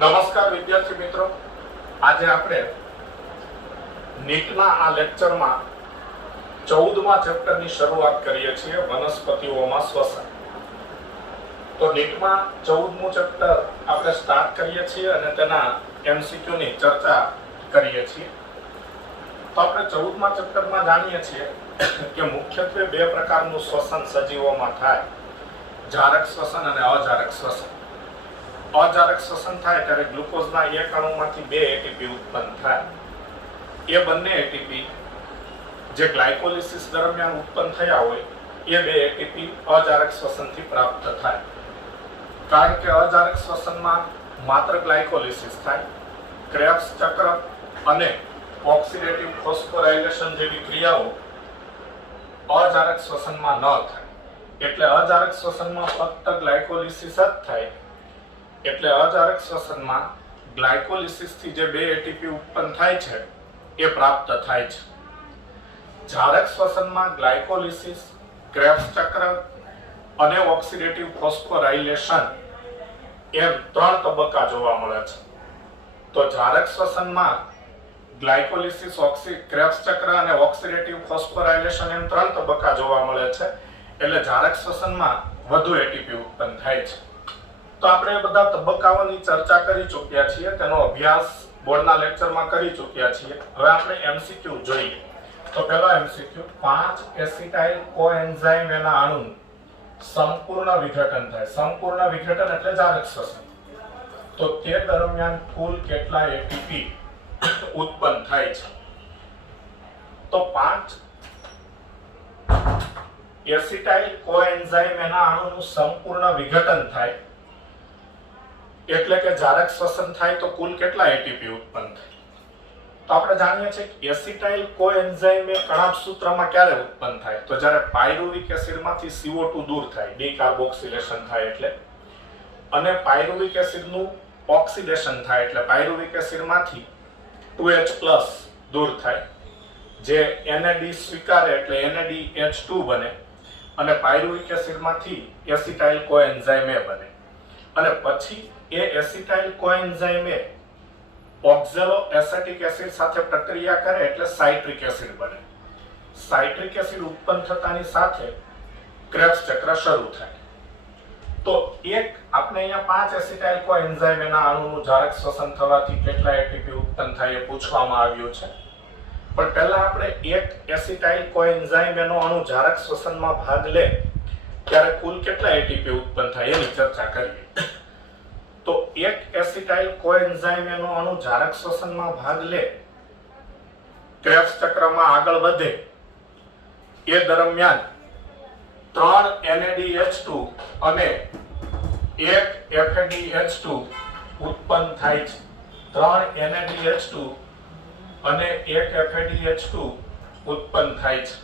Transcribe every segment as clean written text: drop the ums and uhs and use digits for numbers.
નમસ્કાર વિદ્યાર્થી મિત્રો, આજે આપણે નીટના આ લેક્ચરમાં 14મા ચેપ્ટરની શરૂઆત કરીએ છીએ, વનસ્પતિઓમાં શ્વસન. તો નીટમાં 14મું ચેપ્ટર આપણે સ્ટાર્ટ કરીએ છીએ અને તેના MCQ ની ચર્ચા કરીએ છીએ. તો આપણે 14મા ચેપ્ટરમાં જાણીએ છીએ કે મુખ્યત્વે બે પ્રકારનું શ્વસન સજીવોમાં થાય, જારક શ્વસન અને અજારક શ્વસન. અજારક શ્વસન થાય ત્યારે ગ્લુકોઝના એક અણુમાંથી બે એટીપી ઉત્પન્ન થાય. એ બંને એટીપી જે ગ્લાયકોલિસિસ દરમિયાન ઉત્પન્ન થયા હોય એ બે એટીપી અજારક શ્વસનથી પ્રાપ્ત થાય. કારણ કે અજારક શ્વસનમાં માત્ર ગ્લાયકોલિસિસ થાય, ક્રેબ્સ ચક્ર અને ઓક્સિડેટિવ ફોસ્ફોરાયલેશન જેવી ક્રિયાઓ અજારક શ્વસનમાં ન થાય. એટલે અજારક શ્વસનમાં ફક્ત ગ્લાયકોલિસિસ જ થાય. એટલે અજારક શ્વસનમાં ગ્લાયકોલિસિસથી જે બે એટીપી ઉત્પન્ન થાય છે એ પ્રાપ્ત થાય છે. જારક શ્વસનમાં ગ્લાયકોલિસિસ, ક્રેબ્સ ચક્ર અને ઓક્સિડેટિવ ફોસ્ફોરાયલેશન એમ ત્રણ તબક્કા જોવા મળે છે. તો જારક શ્વસનમાં ગ્લાયકોલિસિસ, ક્રેબ્સ ચક્ર અને ઓક્સિડેટિવ ફોસ્ફોરાયલેશન એમ ત્રણ તબક્કા જોવા મળે છે. એટલે જારક શ્વસનમાં વધુ એટીપી ઉત્પન્ન થાય છે. તો આપણે બધા તબક્કાઓની ચર્ચા કરી ચૂક્યા છીએ, તેનો અભ્યાસ બોર્ડના લેક્ચરમાં કરી ચૂક્યા છીએ. હવે આપણે MCQ જોઈએ. તો પહેલો MCQ, 5 એસિટાઇલ કોએન્ઝાઇમ એના અણુનું સંપૂર્ણ વિઘટન થાય. સંપૂર્ણ વિઘટન એટલે જારક શ્વસન. તો તે દરમિયાન કુલ કેટલા એટીપી ઉત્પન્ન થાય છે? તો 5 એસિટાઇલ કોએન્ઝાઇમ એના અણુનું સંપૂર્ણ વિઘટન થાય એટલે કે જારક શ્વસન થાય તો કુલ કેટલા એટીપી ઉત્પન્ન થાય? તો આપણે જાણીએ છીએ કે એસિટાઇલ કોએન્ઝાઇમ એ કણાભ સૂત્રમાં ક્યારે ઉત્પન્ન થાય? તો જ્યારે પાયરુવિક એસિડમાંથી CO2 દૂર થાય, ડીકાર્બોક્સિલેશન થાય એટલે, અને પાયરુવિક એસિડનું ઓક્સિડેશન થાય એટલે પાયરુવિક એસિડમાંથી 2H+ દૂર થાય, જે NAD સ્વીકારે એટલે NADH2 બને અને પાયરુવિક એસિડમાંથી એસિટાઇલ કોએન્ઝાઇમ એ બને. અને પછી એ એસિટાઇલ કોએન્ઝાઇમ એ ઓક્ઝેલો એસેટિક એસિડ સાથે પ્રક્રિયા કરે એટલે સાઇટ્રિક એસિડ બને. સાઇટ્રિક એસિડ ઉત્પન્ન થતાની સાથે ક્રેબ્સ ચક્ર શરૂ થાય. તો એક આપણે અહીંયા 5 એસિટાઇલ કોએન્ઝાઇમ એના અણુનું જારક શ્વસન થવાથી કેટલા એટીપી ઉત્પન્ન થાય એ પૂછવામાં આવ્યું છે. પણ પહેલા આપણે એક એસિટાઇલ કોએન્ઝાઇમ એનો અણુ જારક શ્વસનમાં ભાગ લે ત્યારે કુલ કેટલા એટીપી ઉત્પન્ન થાય એની ચર્ચા કરીએ. તો એક એસિટાઇલ કોએન્ઝાઇમ એનો અણુ જારક શ્વસનમાં ભાગ લે, ક્રેબ્સ ચક્રમાં આગળ વધે, એ દરમિયાન 3 NADH2 અને 1 FADH2 ઉત્પન્ન થાય છે. 3 NADH2 અને 1 FADH2 ઉત્પન્ન થાય છે.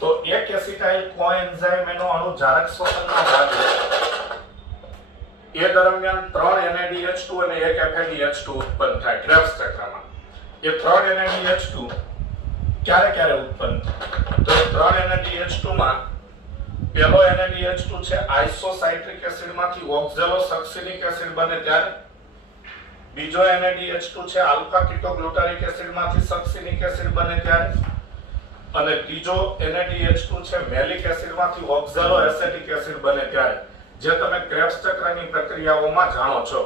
તો એક એસિટાઇલ કોએન્ઝાઇમ એનો અણુ જારક શ્વસનમાં ભાગ લે, એ દરમિયાન 3 NADH2 અને 1 FADH2 ઉત્પન્ન થાય ક્રેબ્સ ચક્રમાં. એ 3 NADH2 ક્યારે ઉત્પન્ન થાય? તો 3 NADH2 માં પહેલો NADH2 છે આઇસોસાઇટ્રિક એસિડમાંથી ઓક્ઝેલો સક્સિલિક એસિડ બને ત્યારે, બીજો NADH2 છે આલ્ફા કીટોગ્લુટારિક એસિડમાંથી સક્સિલિક એસિડ બને ત્યારે, અને ત્રીજો NADH2 છે મેલિક એસિડમાંથી ઓક્ઝેલો એસેટિક એસિડ બને ત્યારે, જે તમે ક્રેબ્સ ચક્રની પ્રક્રિયાઓમાં જાણો છો.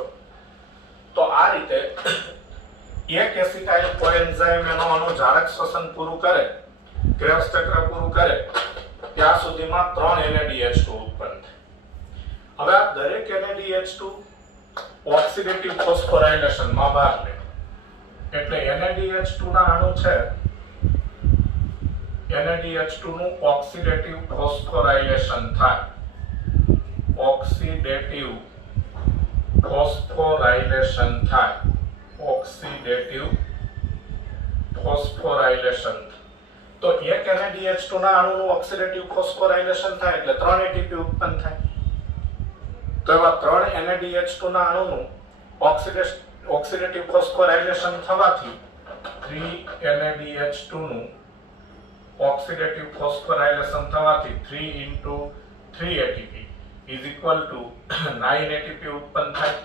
તો આ રીતે એક એસિટાઇલ કોએન્ઝાઇમ એનો અણુ જારક શ્વસન પૂરું કરે, ક્રેબ્સ ચક્ર પૂરું કરે, ત્યાં સુધીમાં 3 NADH2 ઉત્પન્ન થાય. હવે આ દરેક NADH2 ઓક્સિડેટિવ ફોસ્ફોરાયલેશનમાં ભાગ લે. એટલે NADH2 ના અણુ છે, NADH2 નું ઓક્સિડેટિવ ફોસ્ફોરાયલેશન થાય. ઓક્સિડેટિવ ફોસ્ફોરાયલેશન થાય. Oxidative phosphorylation. તો એક NADH2 ના અણુનું ઓક્સિડેટિવ ફોસ્ફોરાયલેશન થાય એટલે 3 એટીપી ઉત્પન્ન થાય. તો એવા 3 NADH2 ના અણુનું ઓક્સિડેટિવ ફોસ્ફોરાયલેશન થવાથી 3 NADH2 નું ઓક્સિડેટિવ ફોસ્ફોરાયલેશન થવાથી 3 × 3 ATP is equal to 9 ATP ઉત્પન્ન થાય.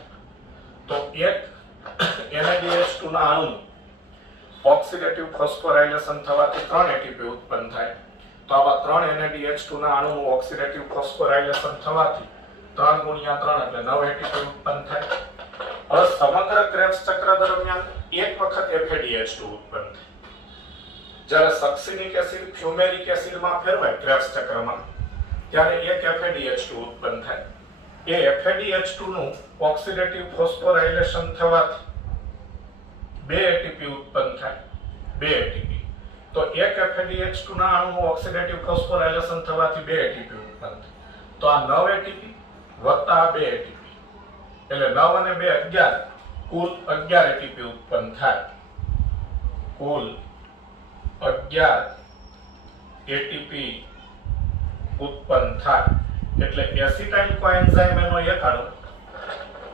તો એક NADH2 ના અણુનું ઓક્સિડેટિવ ફોસ્ફોરાયલેશન થવાથી 3 એટીપી ઉત્પન્ન થાય. તો આવા 3 NADH2 ના અણુનું ઓક્સિડેટિવ ફોસ્ફોરાયલેશન થવાથી 3 ગુણ્યા 3 એટલે 9 એટીપી ઉત્પન્ન થાય. હવે સમગ્ર ક્રેબ્સ ચક્ર દરમિયાન એક વખત FADH2 ઉત્પન્ન થાય. જ્યારે સક્સિનિક એસિડ ફ્યુમેરિક એસિડમાં ફેરવાય ક્રેબ્સ ચક્રમાં ત્યારે એક FADH2 ઉત્પન્ન થાય. એ FADH2 નું ઓક્સિડેટિવ ફોસ્ફોરાયલેશન થવાથી 2 એટીપી ઉત્પન્ન થાય. 2 એટીપી. તો એક FADH2 ના અણુનું ઓક્સિડેટિવ ફોસ્ફોરાયલેશન થવાથી 2 એટીપી ઉત્પન્ન થાય. તો આ 9 એટીપી વત્તા 2 એટીપી એટલે 9 અને 2 11 કુલ 11 એટીપી ઉત્પન્ન થાય. કુલ 11 એટીપી ઉત્પન્ન થાય. એટલે એસિટાઇલ કોએન્ઝાઇમ એનો એક અણુ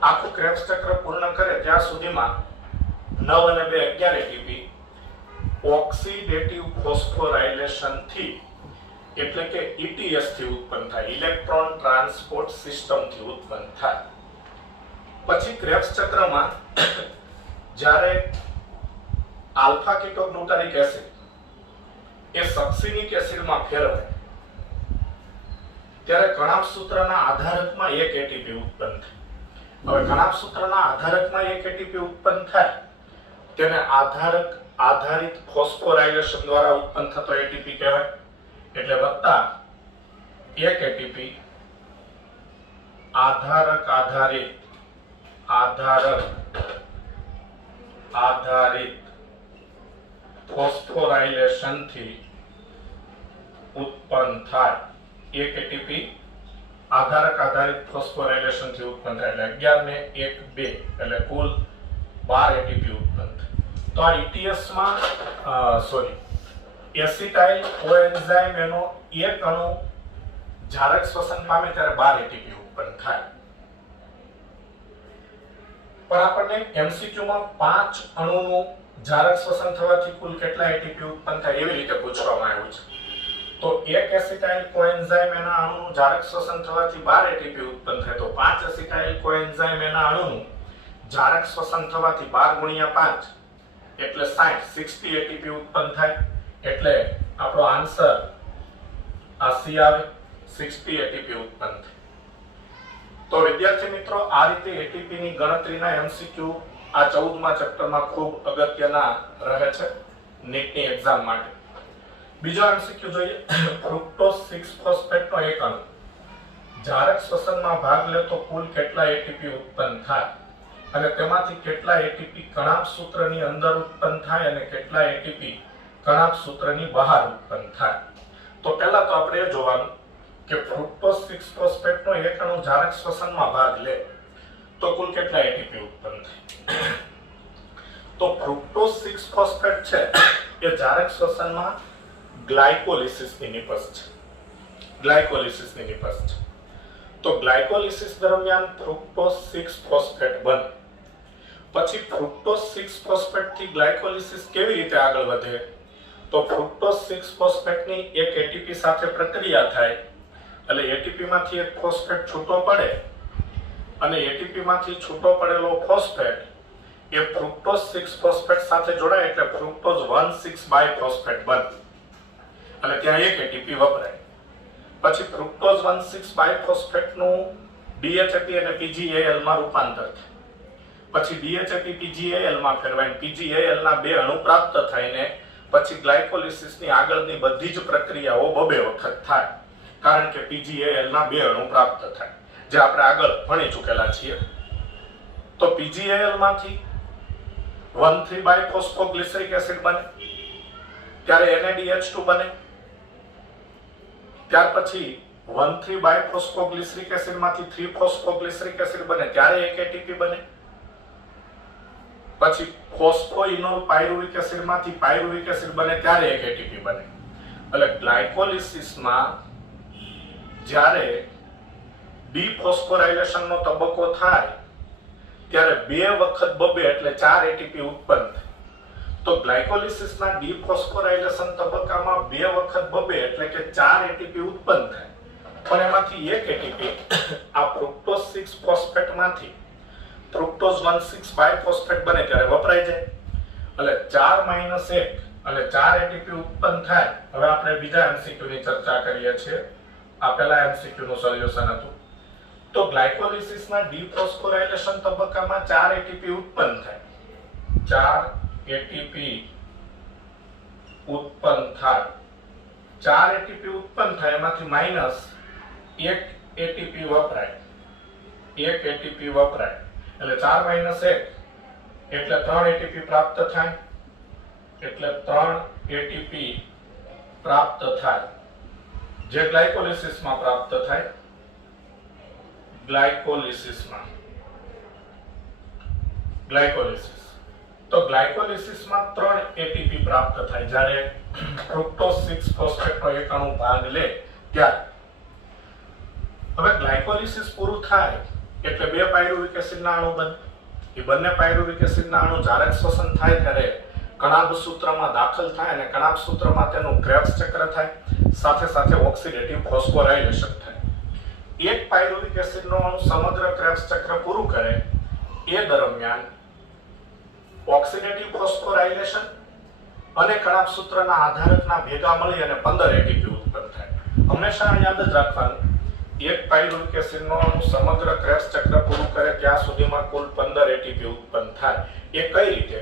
આખું ક્રેબ્સ ચક્ર પૂર્ણ કરે ત્યાં સુધીમાં 9 અને 2 11 એટીપી ઓક્સિડેટિવ ફોસ્ફોરાયલેશન થી એટલે કે ETS થી ઉત્પન્ન થાય. ઇલેક્ટ્રોન ટ્રાન્સપોર્ટ સિસ્ટમ થી ઉત્પન્ન થાય. પછી ક્રેબ્સ ચક્રમાં જ્યારે આલ્ફા કીટોગ્લુટારિક એસિડ એ સક્સિનિક એસિડમાં ફેરવાય ત્યારે કણાભ સૂત્રના આધારકમાં એક એટીપી ઉત્પન્ન થાય. હવે કણાભ સૂત્રના આધારકમાં એક એટીપી ઉત્પન્ન થાય તેને આધારક આધારિત ફોસ્ફોરાયલેશન દ્વારા ઉત્પન્ન થતો એટીપી કહેવાય. એટલે વત્તા એક એટીપી આધારક આધારિત ફોસ્ફોરાયલેશન થી ઉત્પન્ન થાય. એક એટીપી આધારક આધારિત ફોસ્ફોરાયલેશન થી ઉત્પન્ન થાય એટલે 11 ને 1 2 એટલે કુલ 12 એટીપી ઉત્પન્ન થાય. તો આ ETS માં એસિટાઇલ કોએન્ઝાઇમ એનો એક અણુ જારક શ્વસન પામે ત્યારે 12 એટીપી ઉત્પન્ન થાય. પણ આપણને MCQ માં 5 અણુનું જારક શ્વસન થવાથી કુલ કેટલા એટીપી ઉત્પન્ન થાય એવી રીતે પૂછવામાં આવ્યું છે. તો એક એસિટાઇલ કોએન્ઝાઇમ એના અણુનું જારક શ્વસન થવાથી 12 એટીપી ઉત્પન્ન થાય. તો 5 એસિટાઇલ કોએન્ઝાઇમ એના અણુનું જારક શ્વસન થવાથી 12 ગુણ્યા 5 એટલે 60 એટીપી ઉત્પન્ન થાય. એટલે આપણો આન્સર આ સી આવે. 60 એટીપી ઉત્પન્ન થાય. તો વિદ્યાર્થી મિત્રો આ રીતે એટીપી ની ગણતરીના MCQ આ 14મા ચેપ્ટરમાં ખૂબ અગત્યના રહે છે નીટની એક્ઝામ માટે. બીજો MCQ જોઈએ. ફ્રુક્ટોઝ 6 ફોસ્ફેટનો એક અણુ જારક શ્વસનમાં ભાગ લે તો કુલ કેટલા એટીપી ઉત્પન્ન થાય અને તેમાંથી કેટલા એટીપી કણાભ સૂત્રની અંદર ઉત્પન્ન થાય અને કેટલા એટીપી કણાભ સૂત્રની બહાર ઉત્પન્ન થાય. તો પહેલા તો આપણે એ જોવાનું કે ફ્રુક્ટોઝ 6 ફોસ્ફેટનો એક અણુ જારક શ્વસનમાં ભાગ લે તો કુલ કેટલા એટીપી ઉત્પન્ન થાય. તો ફ્રુક્ટોઝ 6 ફોસ્ફેટ છે એ જારક શ્વસનમાં ગ્લાયકોલિસિસની નિપજ છે. તો ગ્લાયકોલિસિસ દરમિયાન ફ્રુક્ટોઝ 6 ફોસ્ફેટ બને. પછી ફ્રુક્ટોઝ 6 ફોસ્ફેટ થી ગ્લાયકોલિસિસ કેવી રીતે આગળ વધે? તો ફ્રુક્ટોઝ 6 ફોસ્ફેટની એક એટીપી સાથે પ્રક્રિયા થાય એટલે એટીપી માંથી એક ફોસ્ફેટ છૂટો પડે અને એટીપી માંથી છૂટો પડેલો ફોસ્ફેટ એ ફ્રુક્ટોઝ 6 ફોસ્ફેટ સાથે જોડાય એટલે ફ્રુક્ટોઝ 1,6 બાયફોસ્ફેટ બને અને ત્યાં એક એટીપી વપરાય. પછી ફ્રુક્ટોઝ 1,6 બાયફોસ્ફેટ નું DHAP અને PGAL માં રૂપાંતર થાય. પછી DHAP PGAL માં ફેરવાઈને PGAL ના બે અણુ પ્રાપ્ત થઈને પછી ગ્લાયકોલિસિસની આગળની બધી જ પ્રક્રિયાઓ બબે વખત થાય કારણ કે PGAL ના બે અણુ પ્રાપ્ત થાય જે આપણે આગળ ભણી ચૂકેલા છીએ. તો PGAL માંથી 1,3 બાયફોસ્ફોગ્લિસરિક એસિડ બને ત્યારે NADH2 બને. ત્યાર પછી 1,3 બાયફોસ્ફોગ્લિસરિક એસિડ માંથી 3 ફોસ્ફોગ્લિસરિક એસિડ બને ત્યારે એક એટીપી બને. પછી ફોસ્ફોઇનોલ પાયરુવિક એસિડ માંથી પાયરુવિક એસિડ બને ત્યારે એક એટીપી બને. એટલે ગ્લાયકોલિસિસમાં જ્યારે ડીફોસ્ફોરાયલેશન નો તબક્કો થાય ત્યારે બે વખત બબે એટલે 4 એટીપી ઉત્પન્ન થાય. તો ગ્લાયકોલિસિસના ડીફોસ્ફોરાયલેશન તબક્કામાં બે વખત બબે એટલે કે 4 એટીપી ઉત્પન્ન થાય પણ એમાંથી એક એટીપી આ ફ્રુક્ટોઝ 6 ફોસ્ફેટમાંથી ફ્રુક્ટોઝ ફ્રુક્ટોઝ 1,6 બાયફોસ્ફેટ બને ત્યારે વપરાઈ જાય. એટલે 4 - 1 એટલે 4 એટીપી ઉત્પન્ન થાય. હવે આપણે બીજા એમસીક્યુ ની ચર્ચા કરીએ છીએ. આ પહેલા એમસીક્યુ નું સોલ્યુશન હતું. તો ગ્લાયકોલિસિસ ના ડીફોસ્ફોરાઇલેશન તબક્કામાં 4 એટીપી ઉત્પન્ન થાય. 4 એટીપી ઉત્પન્ન થાય. 4 એટીપી ઉત્પન્ન થાય એમાંથી -1 એટીપી વપરાય. 1 એટીપી વપરાય એટલે 4 - 1 એટલે 3 એટીપી પ્રાપ્ત થાય. એટલે 3 એટીપી પ્રાપ્ત થાય જે ગ્લાયકોલિસિસમાં પ્રાપ્ત થાય. ગ્લાયકોલિસિસમાં તો ગ્લાયકોલિસિસમાં 3 એટીપી પ્રાપ્ત થાય જ્યારે ફ્રુક્ટોઝ 6 ફોસ્ફેટનો એક અણુ ભાગ લે ત્યારે. હવે ગ્લાયકોલિસિસ પૂરું થાય એટલે 2 પાયરુવિક એસિડના અણુ બને. એ બંને પાયરુવિક એસિડના અણુ જ્યારે શ્વસન થાય ત્યારે કણાભ સૂત્રમાં દાખલ થાય અને કણાભ સૂત્રમાં તેનું ક્રેબ્સ ચક્ર થાય. સાથે સાથે ઓક્સિડેટિવ ફોસ્ફોરાઇલેશન થાય. એક પાયરુવિક એસિડનો અણુ સમગ્ર ક્રેબ્સ ચક્ર પૂરું કરે એ દરમિયાન ઓક્સિડેટિવ ફોસ્ફોરાઇલેશન અને કણાભ સૂત્રના આધારકના ભેગા મળી અને 15 એટીપી ઉત્પન્ન થાય. હંમેશા યાદ જ રાખવાનું, એક પાયરુવિક એસિડનો અણુ સમગ્ર ક્રેબ્સ ચક્ર પૂરું કરે ત્યાં સુધીમાં કુલ 15 એટીપી ઉત્પન્ન થાય. એ કઈ રીતે?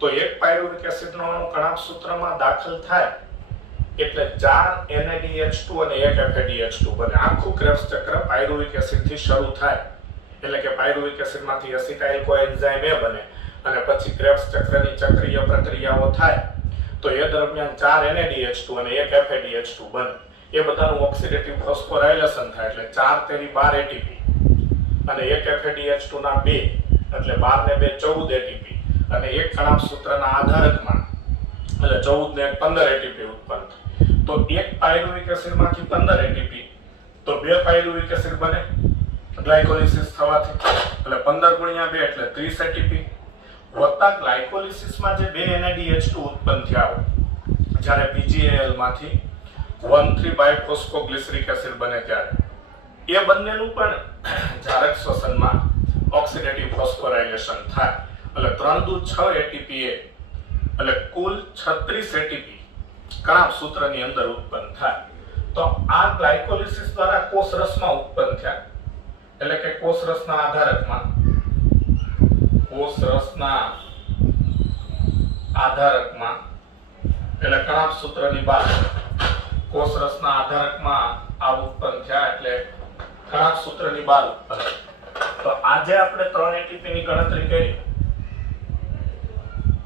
તો એક પાયરુવિક એસિડનો અણુ કણાભ સૂત્રમાં દાખલ થાય એટલે 4 NADH2 અને 1 FADH2 બને. આખું ક્રેબ્સ ચક્ર પાયરુવિક એસિડથી શરૂ થાય. એટલે કે પાયરુવિક એસિડમાંથી એસિટાઇલ કોએન્ઝાઇમ એ બને અને પછી ક્રેબ્સ ચક્રની ચક્રીય પ્રક્રિયાઓ થાય. તો એ દરમિયાન 4 NADH2 અને 1 FADH2 બને. એ બધાનું ઓક્સિડેટિવ ફોસ્ફોરાઇલેશન થાય એટલે 4 તેરી 12 એટીપી અને 1 FADH2 ના 2 એટલે 12 ને 2 14 એટીપી અને એક કણાભ સૂત્રના આધારકમાં એટલે 14 ને 15 એટીપી ઉત્પન્ન થાય. તો એક પાયરુવિક એસિડમાંથી 15 એટીપી તો 2 પાયરુવિક એસિડ બને ગ્લાયકોલિસિસ થવાથી. એટલે 15 × 2 એટલે 30 એટીપી વત્તા ગ્લાયકોલિસિસમાં જે 2 NADH2 ઉત્પન્ન થયા હોય જ્યારે PGAL માંથી 1,3 બાયફોસ્ફોગ્લિસરિક એસિડ બને ત્યારે એ બંનેનું પણ જારક શ્વસનમાં ઓક્સિડેટિવ ફોસ્ફોરાઇલેશન થાય. એટલે 3 દુ 6 એટીપી એટલે કુલ 36 એટીપી કણાભ સૂત્રની અંદર ઉત્પન્ન થાય. તો આ ગ્લાયકોલિસિસ દ્વારા કોષરસમાં ઉત્પન્ન થયા. એટલે કે કોષરસના આધારકમાં એટલે કણાભ સૂત્રની બહાર કોષરસના આધારકમાં આ ઉત્પન્ન થયા એટલે કણાભ સૂત્રની બહાર ઉત્પન્ન. તો આજે આપણે 3 એટીપી ની ગણતરી કરી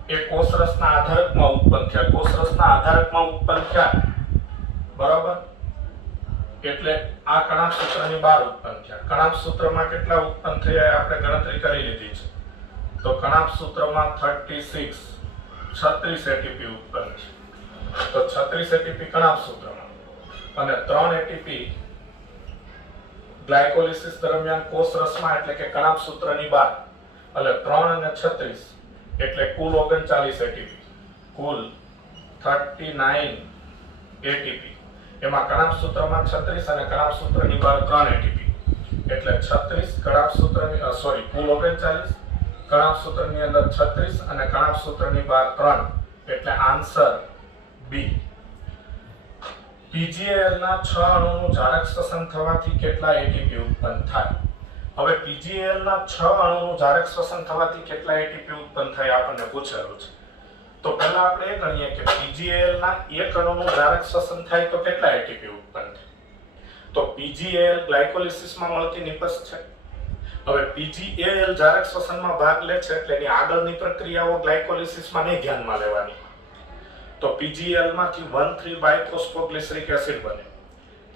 એ કોષરસના આધારકમાં ઉત્પન્ન થયા. બરાબર? એટલે આ કણાભ સૂત્રની બહાર ઉત્પન્ન થયા. કણાભ સૂત્રમાં કેટલા ઉત્પન્ન થયા આપણે ગણતરી કરી લીધી છે. તો કણાભ સૂત્રમાં 36 એટીપી ઉત્પન્ન છે. તો 36 એટીપી કણાભ સૂત્રમાં અને 3 એટીપી ગ્લાયકોલિસિસ દરમિયાન કોષરસમાં એટલે કે કણાભ સૂત્રની બહાર. એટલે 3 અને 36 એટલે કુલ 39 એટીપી. કુલ 39 એટીપી. એમાં કણાભ સૂત્રમાં 36 અને કણાભ સૂત્રની બહાર 3 એટીપી. એટલે 36 કણાભ સૂત્રની કુલ 39, કણાભ સૂત્રની અંદર 36 અને કણાભ સૂત્રની બહાર 3 એટલે આન્સર બી. PGAL ના 6 અણુનું જારક શ્વસન થવાથી કેટલા એટીપી ઉત્પન્ન થાય? હવે PGAL ના 6 અણુનું જારક શ્વસન થવાથી કેટલા એટીપી ઉત્પન્ન થાય આપણને પૂછેલું છે. તો પહેલા આપણે એ ગણીએ કે PGAL ના એક અણુનું જારક શ્વસન થાય તો કેટલા એટીપી ઉત્પન્ન થાય? તો PGAL ગ્લાયકોલિસિસમાં મળતી નિપજ છે. હવે PGAL જારક શ્વસનમાં ભાગ લે છે એટલે એની આગળની પ્રક્રિયાઓ ગ્લાયકોલિસિસમાં નહીં ધ્યાનમાં લેવાની. તો PGAL માંથી 1,3 બાયફોસ્ફોગ્લિસરિક એસિડ બને.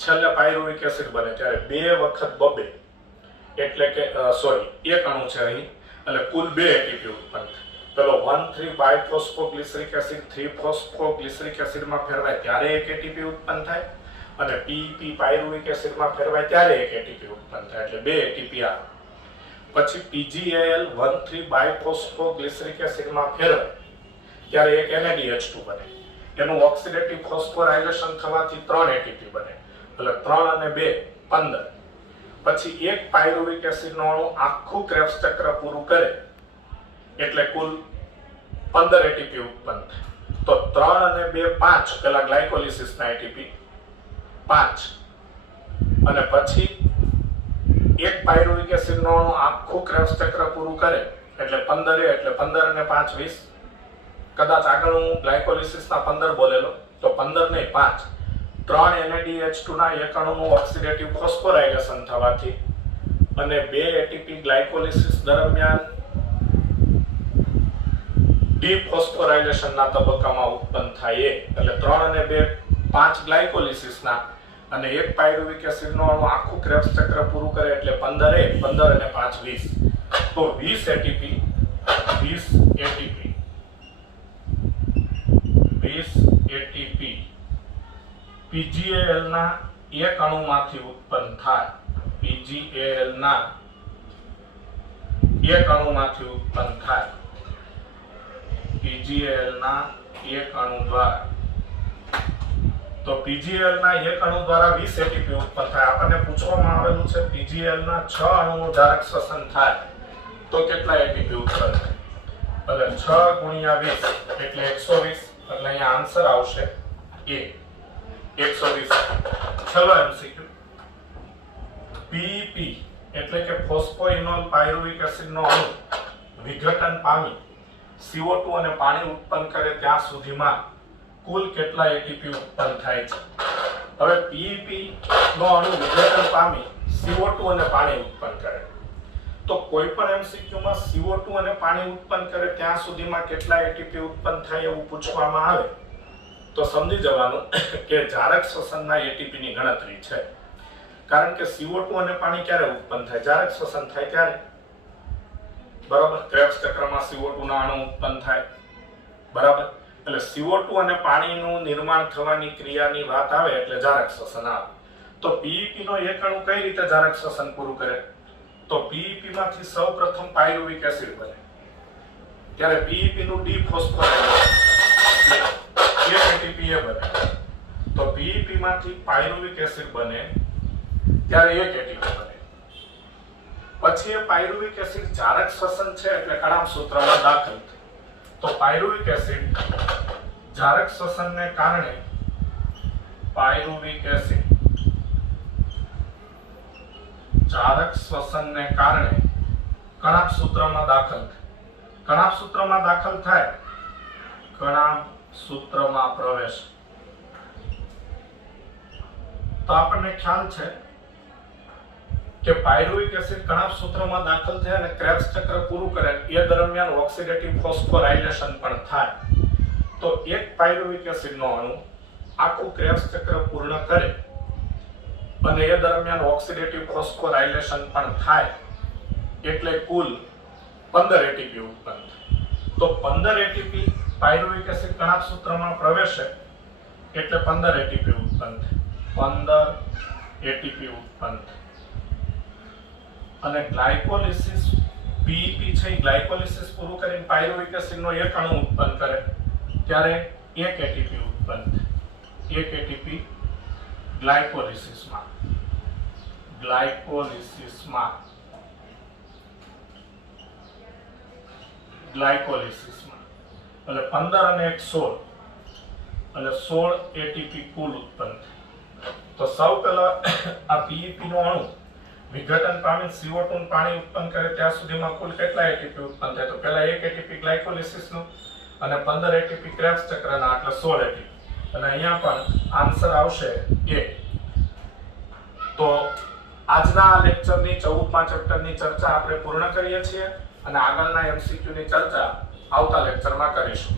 છેલ્લે પાયરુવિક એસિડ બને ત્યારે 2 વખત બબે એટલે કે એક અણુ છે અહીં એટલે કુલ 2 એટીપી ઉત્પન્ન થાય. પેલો 1,3 બાયફોસ્ફોગ્લિસરિક એસિડ 3 ફોસ્ફોગ્લિસરિક એસિડમાં ફેરવાય ત્યારે 1 એટીપી ઉત્પન્ન થાય અને PEP પાયરુવિક એસિડમાં ફેરવાય ત્યારે 1 એટીપી ઉત્પન્ન થાય એટલે 2 એટીપી આવે. પછી PGAL 1,3 બાયફોસ્ફોગ્લિસરિક એસિડમાં ફેરવાય ત્યારે 1 NADH2 બને. એનું ઓક્સિડેટિવ ફોસ્ફોરાઇલેશન થવાથી 3 એટીપી બને. એટલે 3 અને 2 15 પછી એક પાયરુવિક એસિડનો અણુ આખું ક્રેબ્સ ચક્ર પૂરું કરે એટલે કુલ 15 એટીપી ઉત્પન્ન થાય. તો 3 અને 2 5 પેલા ગ્લાયકોલિસિસના એટીપી 5 અને પછી એક પાયરુવિક એસિડનો અણુ આખું ક્રેબ્સ ચક્ર પૂરું કરે એટલે 15 એટલે 15 અને 5 20. કદાચ આગળ હું ગ્લાયકોલિસિસના 15 બોલેલો તો 15 નહીં 5. 3 NADH2 ના એક અણુનું ઓક્સિડેટિવ ફોસ્ફોરાયલેશન થવાથી અને 2 એટીપી ગ્લાયકોલિસિસ દરમિયાન ડીફોસ્ફોરાયલેશનના તબક્કામાં ઉત્પન્ન થાય એટલે 3 અને 2 5 ગ્લાયકોલિસિસના અને એક પાયરુવિક એસિડનો અણુ આખું ક્રેબ્સ ચક્ર પૂરું કરે એટલે 15 અને 5 20. તો 20 એટીપી 20 એટીપી PgAl ના એક અણુમાંથી ઉત્પન્ન થાય. PgAl ના એક અણુમાંથી ઉત્પન્ન થાય. PgAl ના એક અણુ દ્વારા તો PgAl ના એક અણુ દ્વારા 20 એટીપી ઉત્પન્ન થાય. આપણને પૂછવામાં આવેલું છે PgAl ના 6 અણુનું જારક શ્વસન થાય તો કેટલા એટીપી ઉત્પન્ન થાય? એટલે 6 ગુણ્યા 20 એટલે 120. એટલે અહીંયા આન્સર આવશે A 120. ચલો MCQ. PEP એટલે કે ફોસ્ફોઇનોલ પાયરુવિક એસિડનો અણુ વિઘટન પામી CO2 અને પાણી ઉત્પન્ન કરે ત્યાં સુધીમાં કુલ કેટલા એટીપી ઉત્પન્ન થાય છે? હવે PEP નો અણુ વિઘટન પામી CO2 અને પાણી ઉત્પન્ન કરે તો કોઈ પણ MCQ માં CO2 અને પાણી ઉત્પન્ન કરે ત્યાં સુધીમાં કેટલા એટીપી ઉત્પન્ન થાય એવું પૂછવામાં આવે તો સમજી જવાનું કે જારક શ્વસનના એટીપી ની ગણતરી છે. કારણ કે CO2 અને પાણી ક્યારે ઉત્પન્ન થાય? જારક શ્વસન થાય ત્યારે. બરાબર. ક્રેબ્સ ચક્રમાં CO2 ના અણુ ઉત્પન્ન થાય. બરાબર. એટલે CO2 અને પાણીનું નિર્માણ થવાની ક્રિયાની વાત આવે એટલે જારક શ્વસન આવે. તો PEP નો એક અણુ કઈ રીતે જારક શ્વસન પૂરું કરે? તો PEP માંથી સૌપ્રથમ પાયરુવિક એસિડ બને ત્યારે PEP નું ડીફોસ્ફોરાયલેશન એક એટીપી બને. તો PEP માંથી પાયરુવિક એસિડ બને ત્યારે એક એટીપી બને. પછી એ પાયરુવિક એસિડ જારક શ્વસન છે એટલે કણાભ સૂત્રમાં દાખલ થાય. તો પાયરુવિક એસિડ જારક શ્વસનને કારણે પાયરુવિક એસિડ જારક શ્વસનને કારણે કણાભ સૂત્રમાં દાખલ થાય. કણાભ સૂત્રમાં દાખલ થાય કણાભ સૂત્રમાં પ્રવેશ. તો આપણને ખ્યાલ છે કે પાયરુવિક એસિડ કણાભ સૂત્રમાં દાખલ થાય અને ક્રેબ્સ ચક્ર પૂરું કરે એ દરમિયાન ઓક્સિડેટિવ ફોસ્ફોરાયલેશન પણ થાય. તો એક પાયરુવિક એસિડનો અણુ આખું ક્રેબ્સ ચક્ર પૂર્ણ કરે અને એ દરમિયાન ઓક્સિડેટિવ ફોસ્ફોરાયલેશન પણ થાય એટલે કુલ 15 એટીપી ઉત્પન્ન થાય. તો 15 એટીપી પાયરુવિક એસિડ કણાભ સૂત્રમાં પ્રવેશે એટલે 15 એટીપી ઉત્પન્ન થાય. 15 એટીપી ઉત્પન્ન થાય. અને ગ્લાયકોલિસિસ PEP છે ગ્લાયકોલિસિસ પૂરું કરીને પાયરુવિક એસિડનો એક અણુ ઉત્પન્ન કરે ત્યારે 1 એટીપી ઉત્પન્ન થાય. 1 એટીપી ગ્લાયકોલિસિસમાં એટલે 15 અને 1 16 એટલે 16 એટીપી કુલ ઉત્પન્ન થાય. તો સૌ પહેલા આ PEP નો અણુ વિઘટન પામી CO2 પાણી ઉત્પન્ન કરે ત્યાં સુધીમાં કુલ કેટલા એટીપી ઉત્પન્ન થાય? તો પહેલા 1 એટીપી ગ્લાયકોલિસિસનું અને 15 એટીપી ક્રેબ્સ ચક્રના એટલે 16 એટીપી. અને અહીંયા પણ આન્સર આવશે A. તો આજના આ લેક્ચરની 14મા ચેપ્ટરની ચર્ચા આપણે પૂર્ણ કરીએ છીએ અને આગળના MCQ ની ચર્ચા આવતા લેક્ચરમાં કરીશું.